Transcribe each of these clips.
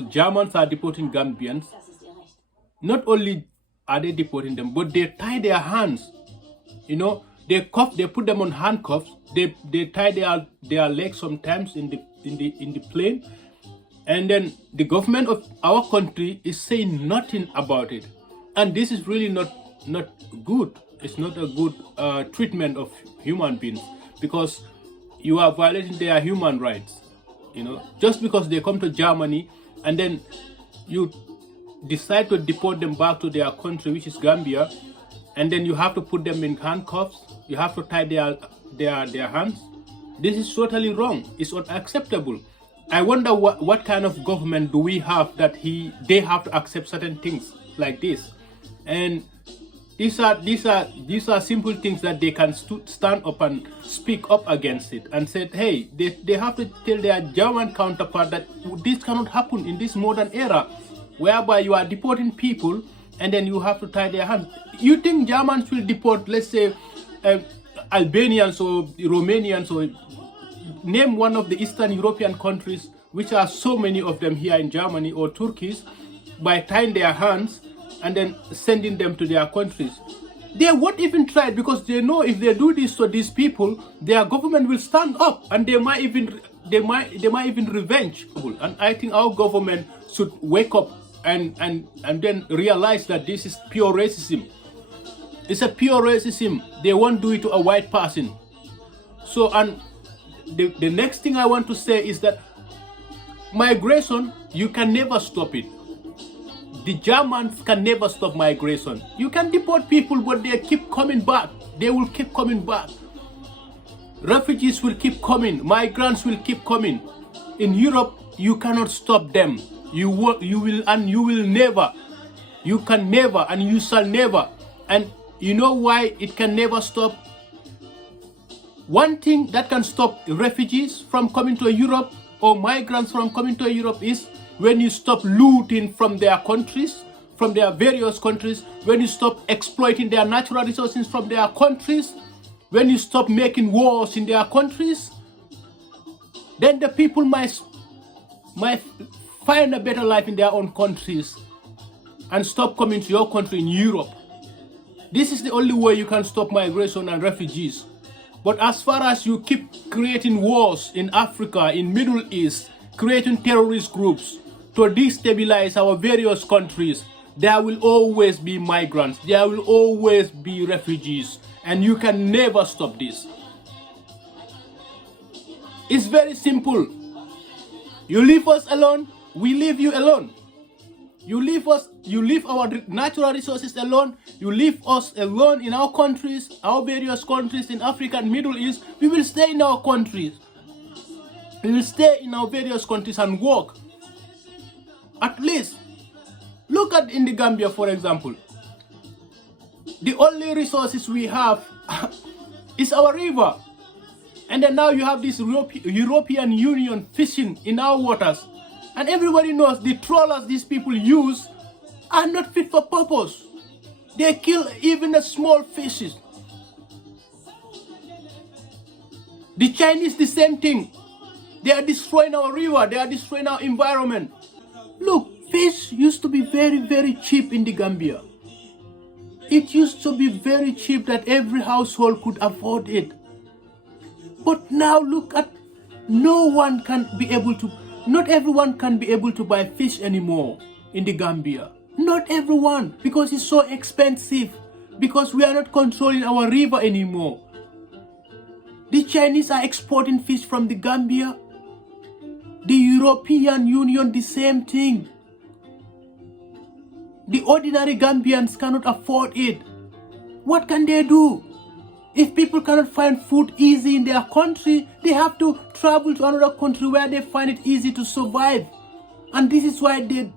Germans are deporting Gambians. Not only are they deporting them, but they tie their hands. You know, they put them on handcuffs. They tie their legs sometimes in the plane, and then the government of our country is saying nothing about it. And this is really not good. It's not a good treatment of human beings, because you are violating their human rights. You know, just because they come to Germany and then you decide to deport them back to their country, which is Gambia, and then you have to put them in handcuffs. You have to tie their hands. This is totally wrong. It's unacceptable. I wonder what kind of government do we have that they have to accept certain things like this. And these are simple things that they can stand up and speak up against it and say, hey, they have to tell their German counterpart that this cannot happen in this modern era, whereby you are deporting people and then you have to tie their hands. You think Germans will deport, let's say, Albanians or Romanians, or name one of the Eastern European countries, which are so many of them here in Germany, or Turkeys, by tying their hands and then sending them to their countries? They won't even try it, because they know if they do this to these people, their government will stand up and they might even revenge. And I think our government should wake up and then realize that this is pure racism. It's a pure racism. They won't do it to a white person. So, and the next thing I want to say is that migration, you can never stop it. The Germans can never stop migration. You can deport people, but they keep coming back. They will keep coming back. Refugees will keep coming. Migrants will keep coming. In Europe, you cannot stop them. You will never. You can never, and you shall never. And you know why it can never stop? One thing that can stop refugees from coming to Europe, or migrants from coming to Europe, is when you stop looting from their countries, from their various countries, when you stop exploiting their natural resources from their countries, when you stop making wars in their countries, then the people might find a better life in their own countries and stop coming to your country in Europe. This is the only way you can stop migration and refugees. But as far as you keep creating wars in Africa, in Middle East, creating terrorist groups to destabilize our various countries, there will always be migrants, there will always be refugees, and you can never stop this. It's very simple. You leave us alone, we leave you alone. You leave us, you leave our natural resources alone, you leave us alone in our countries, our various countries in Africa and Middle East. We will stay in our countries. We will stay in our various countries and work. At least, look at in the Gambia, for example. The only resources we have is our river. And then now you have this European Union fishing in our waters. And everybody knows the trawlers these people use are not fit for purpose. They kill even the small fishes. The Chinese, the same thing. They are destroying our river. They are destroying our environment. Look, fish used to be very, very cheap in the Gambia. It used to be very cheap that every household could afford it. But now look at, not everyone can be able to buy fish anymore in the Gambia. Not everyone, because it's so expensive. Because we are not controlling our river anymore. The Chinese are exporting fish from the Gambia. The European Union, the same thing. The ordinary Gambians cannot afford it. What can they do? If people cannot find food easy in their country, they have to travel to another country where they find it easy to survive. And this is why they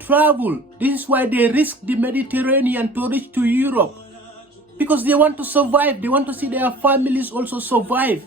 travel. This is why they risk the Mediterranean to reach to Europe. Because they want to survive. They want to see their families also survive.